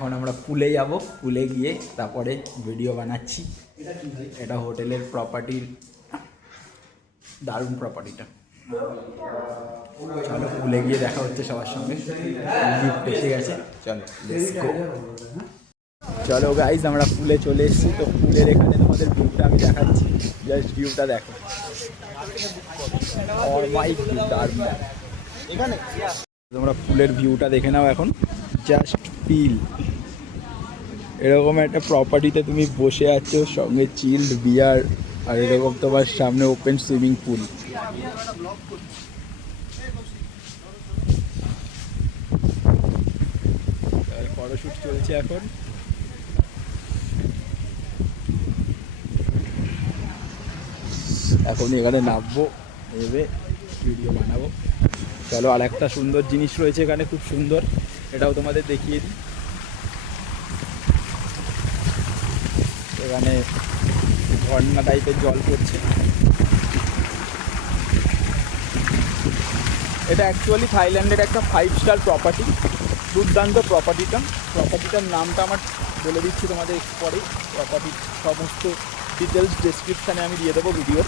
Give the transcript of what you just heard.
এখন আমরা পুলে যাব, পুলে গিয়ে তারপরে ভিডিও বানাচ্ছি। এটা হোটেলের প্রপার্টির দারুণ প্রপার্টিটা। চলো পুলে গিয়ে দেখা হচ্ছে সবার সঙ্গে। লিফট এসে গেছে, চলো লেটস গো। চলো গাইজ আমরা পুলে চলে এসেছি। তো পুলের এখানে তোমাদের ভিউটা আমি দেখাচ্ছি, জাস্ট ভিউটা দেখো। এখানে তোমরা পুলের ভিউটা দেখে নাও এখন, জাস্ট ফিল। এরকম একটা প্রপার্টিতে তুমি বসে আছো, সঙ্গে চিল্ড বিয়ার, আর এরকম তোমার সামনে ওপেন সুইমিং পুল। ফটোশুট চলছে এখন। এখন এখানে নামবো, নেমে ভিডিও বানাবো। চলো, আর একটা সুন্দর জিনিস রয়েছে এখানে, খুব সুন্দর, এটাও তোমাদের দেখিয়ে দিই। এখানে ঝর্ণা টাইপের জল পড়ছে। এটা অ্যাকচুয়ালি থাইল্যান্ডের একটা 5 স্টার প্রপার্টি, দুর্দান্ত প্রপার্টিটার নামটা আমার বলে দিচ্ছি তোমাদের একটু পরেই। প্রপার্টির সমস্ত ডিটেলস ডেসক্রিপশানে আমি দিয়ে দেবো ভিডিওর।